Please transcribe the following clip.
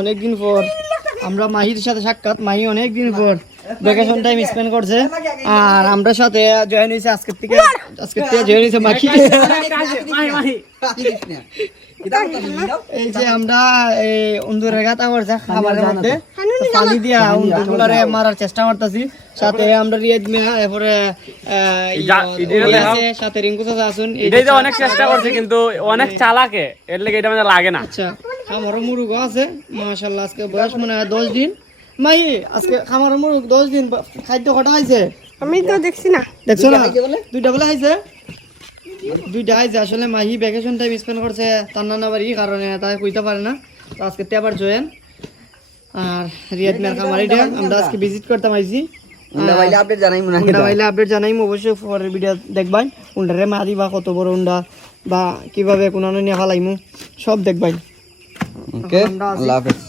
অনেকদিন পর আমরা মাহির সাথে সাক্ষাৎ। মাহি অনেকদিন পর ভ্যাকেশন টাইম স্পেন্ড করছে আর আমরা সাথে জয়েন হয়েছে আজকের থেকে জয়েন হয়েছে মাহি। এই যে আমরা এই উন্দুরের গাতা করছে খাবারের মধ্যে পানি দিয়া উন্দুরগুলারে মারার চেষ্টা করতেছি। সাথে আমরা রিয়াদ মিয়া এরপরে সাথে রিঙ্কু চাচা আছেন। এটা অনেক চেষ্টা করছে কিন্তু অনেক চালাকে এর লাগে এটা মানে লাগে না। আচ্ছা আমারও মুরুগ আছে মাশাআল্লাহ। আজকে বয়স মনে হয় 10 দিন। মাই আজকে আমারও মুরুগ 10 দিন খাদ্য কটা হয়েছে আমি তো দেখছি না। দেখছো না দুইটা বলে হয়েছে দুইটা হয়েছে। আসলে মাহি ভ্যাকেশন টাইম স্পেন্ড করছে তার নানা বাড়ি কারণে তাই কইতে পারে না। তো আজকে তেবার জয়েন আর রিয়াদ মিয়ার খামারিটা আমরা আজকে ভিজিট করতে আইছি। উন্ডা বাইলে আপডেট জানাইম অবশ্যই পরের ভিডিও দেখবাই। উন্ডারে মারি বা কত বড় উন্ডা বা কিভাবে কোন নিয়ে ফেলাইমু সব দেখবাই। ওকে আল্লাহ হাফেজ।